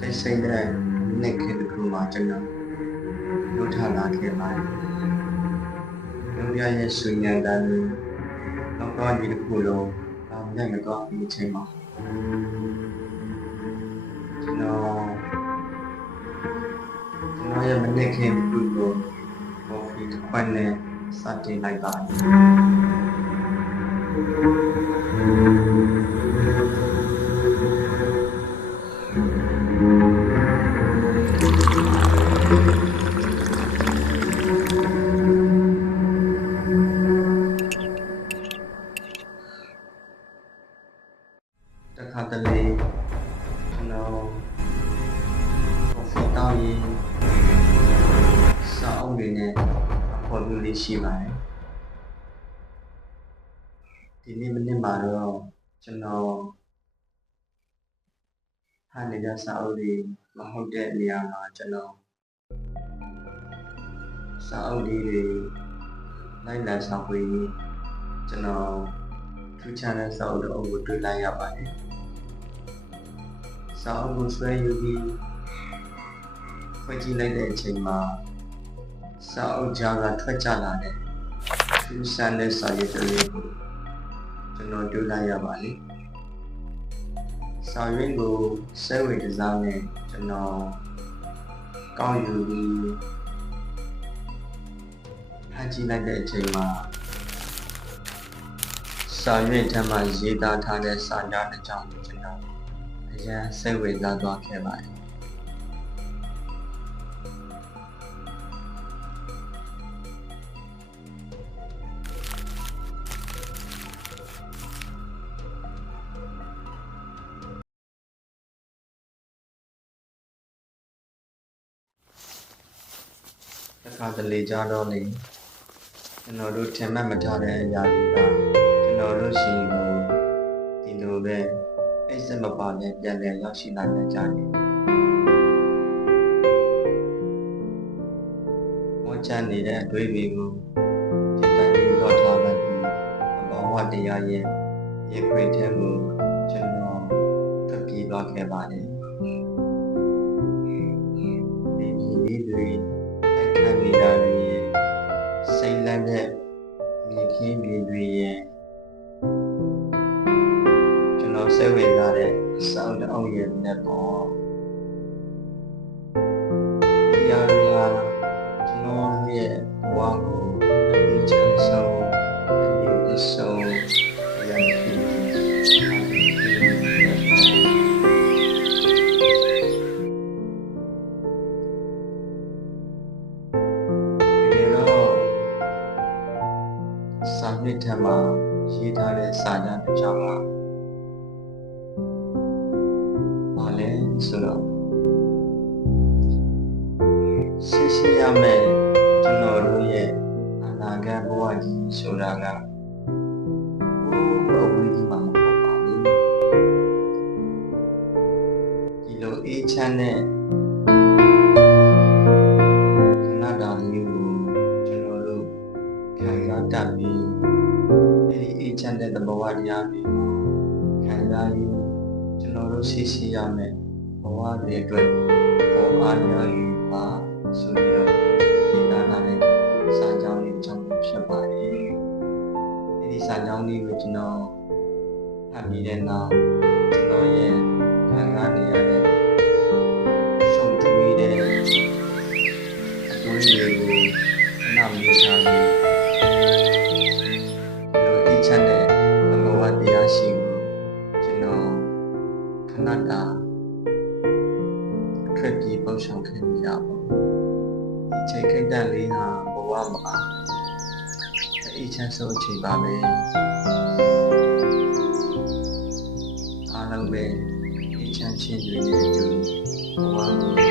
They say that naked Kumajana, Yutala Kemai, Yuya Sunya Dali, no God with Kulo, then the God in Chema. No, I am a naked Kulo, of it when something like that. တခါတလေကျွန်တော်ကော်ဖီတောက်ရင်စာအုပ်တွေနဲ့အဖော်ပြလေးရှိပါတယ်ဒီနေ့မနေ့မှာတော့ကျွန်တော်ဟာနေတဲ့စာအုပ်တွေမဟုတ်တဲ့နေရာမှာကျွန်တော်စာအုပ်တွေလိုက်လံဆောင်ပွေးကျွန်တော်ထူးခြားတဲ့စာအုပ်တစ်အုပ်ကိုတွေ့လိုက်ရပါတယ်စာအုပ်ကိုဆွဲယူပြီးဖွင့်ကြည့်လိုက်တဲ့အချိန်မှာစာအုပ်ကြားကထွက်ကြလာတဲ့ထူးဆန်းတဲ့စာရွက်တွေကိုကျွန်တော်တွေ့လိုက်ရပါတယ်စာရွက်ကိုစဲဝေတစားနဲ့ကျွန်တော်ကောက်ယူပြီးဖတ်ကြည့်လိုက်တဲ့အချိန်မှာစာရွက်ထဲမှာရေးသားထားတဲ့စာကြားတစ်ကြောင်းကိုကျွန်တော်အရင်စိတ်ဝင်စားသွားခဲ့ပါတယ်တခါတလေကြတော့လေကျွန်တော်တို့ထင်မှတ်မထားတဲ့အရာတွေကကျွန်တော်တို့ရှိကိုဒီလိုပဲအိတ်ဆက်မပါနဲ့ပြန်လည်ရောက်ရှိလာကြတယ်။မောချမ်းနေတဲ့အတွေ့အကြုံကိုဒီတိုင်းပြီးတော့ထားလိုက်ပြီးအဘောဝတရားရဲ့ရေခွေထဲကိုကျွန်တော်ထွက်ပြေးသွားခဲ့ပါတယ်။ဒီပြည်တွေတိုက်ခတ်နေတာတွေစိတ်လန့်တဲ့မြေခင်းမြေတွေရဲ့ကျွန်တော်စိတ်ဝင်စားတဲ့စောင်းတောင်းရဲ့နဲ့ပေါ့ဒီရရာကျွန်တော်ရဲ့ဘဝကိုအချမ်းဆုံးအမြင့်ဆုံးရန်ဖြစ်စာမျက်ထဲမှာရေးထားတဲ့စာကြမ်းတစ်ကြောင်းပါဘာလဲဆိုတော့ရှိရမယ်ကျွန်တော်တို့ရဲ့အနာဂတ်ဘဝကြီးဆိုတာကဘဝကြီးမှာမဟုတ်ပါဘူးဒီလိုအေးချမ်းတဲ့ခဏတာလေးကိုကျွန်တော်တို့ခံစားတတ်ပြီးအဲဒီအေးချမ်းတဲ့သဘောတရားတွေကိုခံစားပြီးကျွန်တော်တို့ရှိရမယ်ဘဝတွေအတွက်ပေါ်အားရယူပါဆိုပြီးတော့ဒီနာနာနဲ့စာကြောင်းလေးကြောင့်ဖြစ်ပါတယ်ဒီစာကြောင်းလေးကိုကျွန်တော်ဖတ်ပြီးတဲ့နောက်ကျွန်တော်ရဲ့ခံစားနေရတဲ့ရှုံးထွေးတဲ့အတွေ့အကြုံတွေကိုခဏမျိုးထားပြီးဒီချမ်းတဲ့ဘဝတရားရှိကိုကျွန်တော်ခဏတာထွက်ပြေးပေါက်ဆောင်ခဲ့ရပါဒီချိန်ခိတ်တန့်လေးဟာဘဝမှာအေးချမ်းဆုံးအချိန်ပါပဲအားလုံးပဲအေးချမ်းခြင်းတွေနဲ့အတူဘဝကို